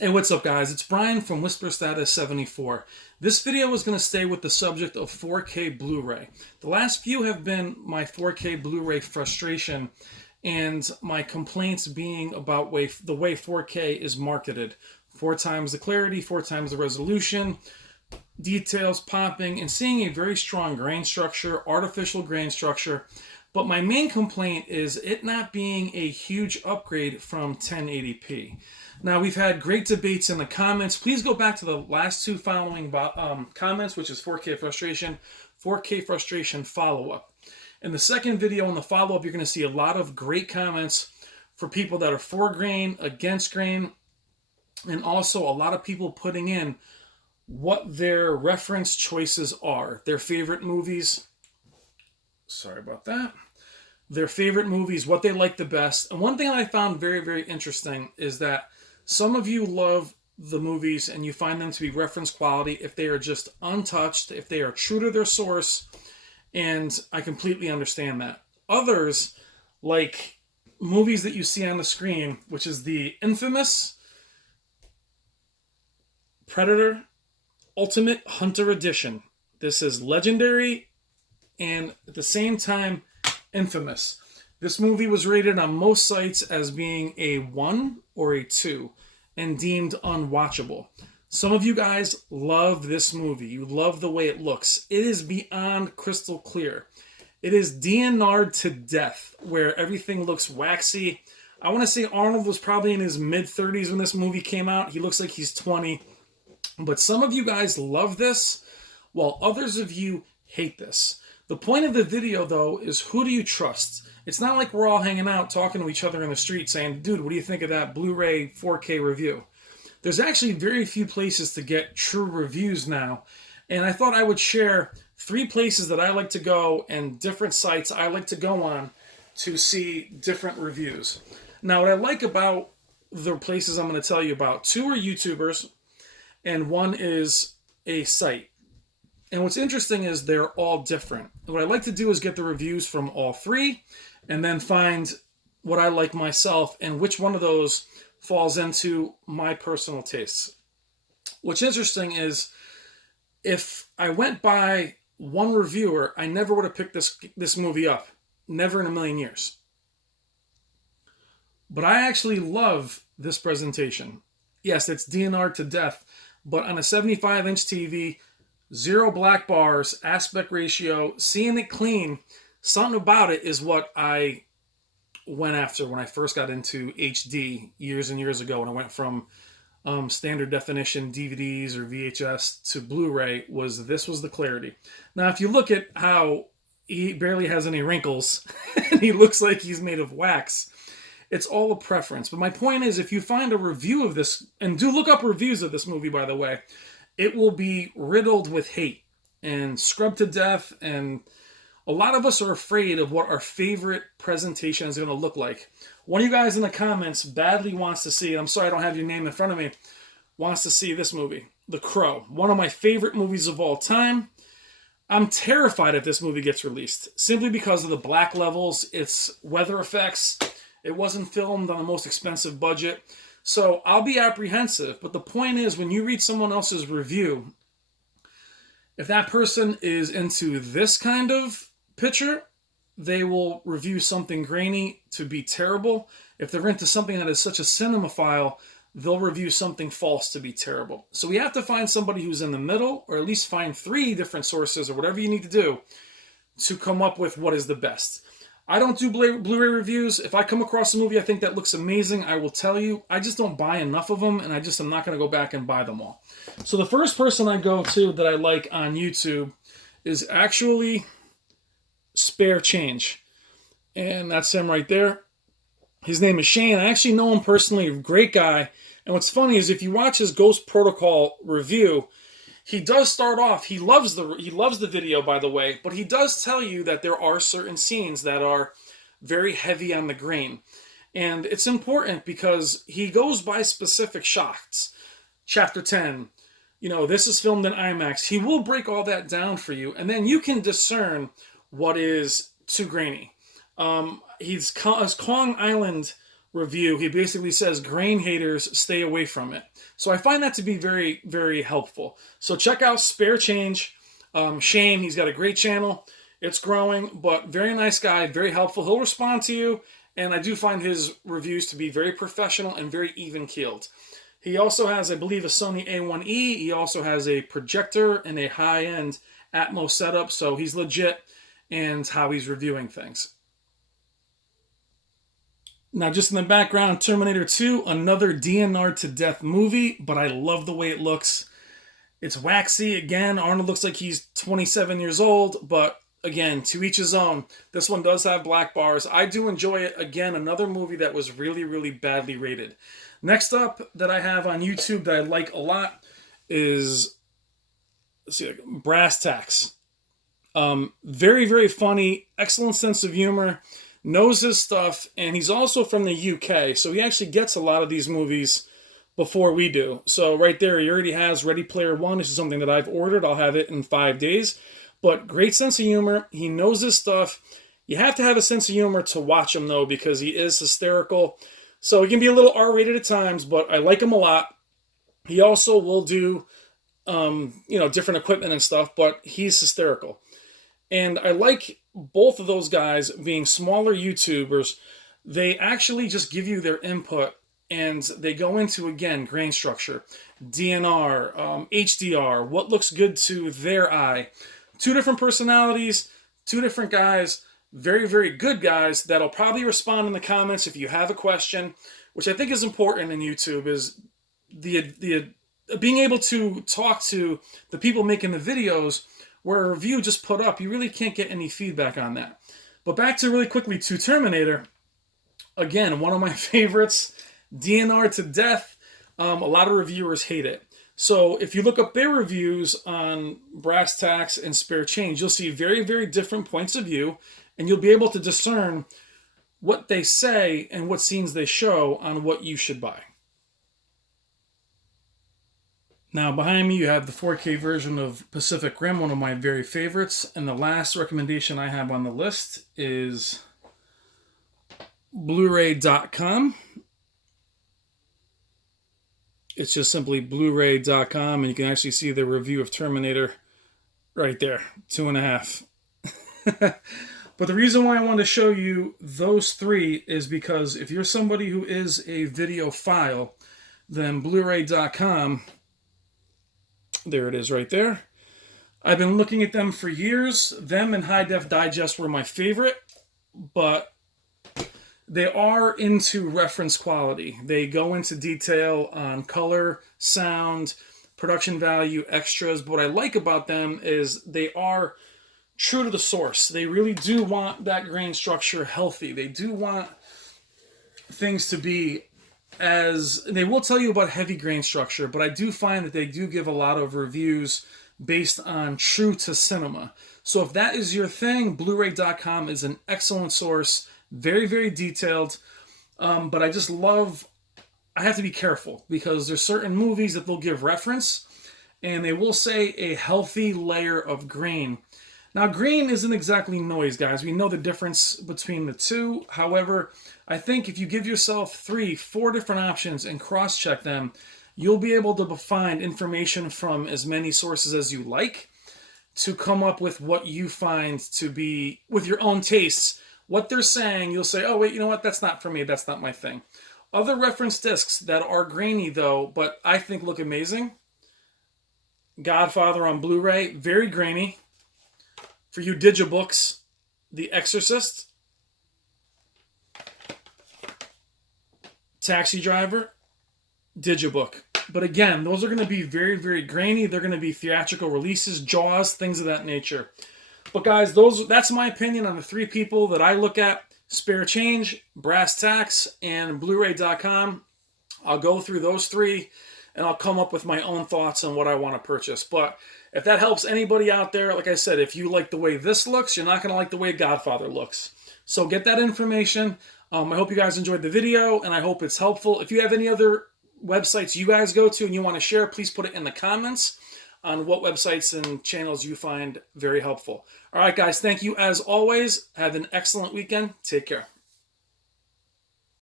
Hey, what's up, guys? It's Brian from Whisper Status 74. This video is going to stay with the subject of 4K Blu-ray. The last few have been my 4K Blu-ray frustration and my complaints being about the way 4K is marketed. Four times the clarity, four times the resolution, details popping, and seeing a very strong grain structure, artificial grain structure. But my main complaint is it not being a huge upgrade from 1080p. Now, we've had great debates in the comments. Please go back to the last two following comments, which is 4K frustration, 4K frustration follow-up. In the second video, in the follow-up, you're going to see a lot of great comments for people that are for grain, against grain, and also a lot of people putting in what their reference choices are, their favorite movies. Sorry about that. Their favorite movies, what they like the best. And one thing I found very, very interesting is that some of you love the movies and you find them to be reference quality if they are just untouched, if they are true to their source, and I completely understand that. Others like movies that you see on the screen, which is the infamous Predator Ultimate Hunter Edition. This is legendary and at the same time infamous. This movie was rated on most sites as being a 1 or a 2 and deemed unwatchable. Some of you guys love this movie. You love the way it looks. It is beyond crystal clear. It is DNR'd to death, where everything looks waxy. I want to say Arnold was probably in his mid-30s when this movie came out. He looks like he's 20. But some of you guys love this, while others of you hate this. The point of the video, though, is who do you trust? It's not like we're all hanging out talking to each other in the street saying, dude, what do you think of that Blu-ray 4K review? There's actually very few places to get true reviews now. And I thought I would share 3 places that I like to go and different sites I like to go on to see different reviews. Now, what I like about the places I'm going to tell you about, 2 are YouTubers and 1 is a site. And what's interesting is they're all different. What I like to do is get the reviews from all 3 and then find what I like myself and which one of those falls into my personal tastes. What's interesting is if I went by one reviewer, I never would have picked this movie up. Never in a million years. But I actually love this presentation. Yes, it's DNR to death, but on a 75-inch TV, 0 black bars, aspect ratio, seeing it clean, something about it is what I went after when I first got into HD years and years ago when I went from standard definition DVDs or VHS to Blu-ray. This was the clarity. Now, if you look at how he barely has any wrinkles and he looks like he's made of wax, it's all a preference. But my point is, if you find a review of this, and do look up reviews of this movie, by the way, it will be riddled with hate and scrubbed to death. And a lot of us are afraid of what our favorite presentation is going to look like. One of you guys in the comments badly wants to see, and I'm sorry I don't have your name in front of me, wants to see this movie, The Crow. One of my favorite movies of all time. I'm terrified if this movie gets released, simply because of the black levels, its weather effects. It wasn't filmed on the most expensive budget. So I'll be apprehensive, but the point is when you read someone else's review, if that person is into this kind of picture, they will review something grainy to be terrible. If they're into something that is such a cinemaphile, they'll review something false to be terrible. So we have to find somebody who's in the middle, or at least find 3 different sources or whatever you need to do to come up with what is the best. I don't do Blu-ray reviews. If I come across a movie I think that looks amazing, I will tell you. I just don't buy enough of them, and I'm not going to go back and buy them all. So the first person I go to that I like on YouTube is actually Sparechange. And that's him right there. His name is Shane. I actually know him personally. Great guy. And what's funny is if you watch his Ghost Protocol review, he does start off, he loves the video, by the way, but he does tell you that there are certain scenes that are very heavy on the grain. And it's important because he goes by specific shots. Chapter 10, this is filmed in IMAX. He will break all that down for you, and then you can discern what is too grainy. His Kong Island review. He basically says grain haters stay away from it. So I find that to be very, very helpful. So check out Sparechange. Shane, he's got a great channel. It's growing, but very nice guy, very helpful. He'll respond to you, and I do find his reviews to be very professional and very even-keeled. He also has, I believe, a Sony A1E. He also has a projector and a high-end Atmos setup, so he's legit in how he's reviewing things. Now, just in the background, Terminator 2, another DNR to death movie, but I love the way it looks. It's waxy. Again, Arnold looks like he's 27 years old, but again, to each his own. This one does have black bars. I do enjoy it. Again, another movie that was really, really badly rated. Next up that I have on YouTube that I like a lot is, let's see, Brass Tacks. Very, very funny, excellent sense of humor, knows his stuff, and he's also from the UK, so he actually gets a lot of these movies before we do. So right there, he already has Ready Player One. This is something that I've ordered. I'll have it in 5 days. But great sense of humor. He knows his stuff. You have to have a sense of humor to watch him, though, because he is hysterical. So he can be a little R-rated at times, but I like him a lot. He also will do, different equipment and stuff, but he's hysterical. And I like both of those guys being smaller YouTubers. They actually just give you their input, and they go into, again, grain structure, DNR, HDR, what looks good to their eye. Two different personalities, two different guys, very, very good guys that'll probably respond in the comments if you have a question, which I think is important in YouTube, is the being able to talk to the people making the videos, where a review just put up, you really can't get any feedback on that. But back to really quickly to Terminator. Again, one of my favorites, DNR to death. A lot of reviewers hate it. So if you look up their reviews on Brass Tacks and Sparechange, you'll see very, very different points of view, and you'll be able to discern what they say and what scenes they show on what you should buy. Now behind me you have the 4K version of Pacific Rim, one of my very favorites, and the last recommendation I have on the list is Bluray.com. It's just simply Bluray.com, and you can actually see the review of Terminator right there, 2.5. But the reason why I want to show you those three is because if you're somebody who is a video file, then Bluray.com, there it is right there. I've been looking at them for years. Them and High Def Digest were my favorite, but they are into reference quality. They go into detail on color, sound, production value, extras. But what I like about them is they are true to the source. They really do want that grain structure healthy. They do want things to be as... They will tell you about heavy grain structure, but I do find that they do give a lot of reviews based on true to cinema. So if that is your thing, Bluray.com is an excellent source. Very, very detailed, but I just love, I have to be careful because there's certain movies that they'll give reference and they will say a healthy layer of grain. Now, grain isn't exactly noise, guys. We know the difference between the two. However, I think if you give yourself 3, 4 different options and cross-check them, you'll be able to find information from as many sources as you like to come up with what you find to be, with your own tastes, what they're saying, you'll say, oh, wait, you know what? That's not for me. That's not my thing. Other reference discs that are grainy, though, but I think look amazing. Godfather on Blu-ray, very grainy. For you digibooks, The Exorcist. Taxi Driver, digibook. But again, those are going to be very, very grainy. They're going to be theatrical releases, Jaws, things of that nature. But guys, that's my opinion on the 3 people that I look at. Sparechange, Brass Tacks, and Bluray.com. I'll go through those 3, and I'll come up with my own thoughts on what I want to purchase. But if that helps anybody out there, like I said, if you like the way this looks, you're not going to like the way Godfather looks. So get that information. I hope you guys enjoyed the video, and I hope it's helpful. If you have any other websites you guys go to and you want to share, please put it in the comments on what websites and channels you find very helpful. All right, guys, thank you as always. Have an excellent weekend. Take care.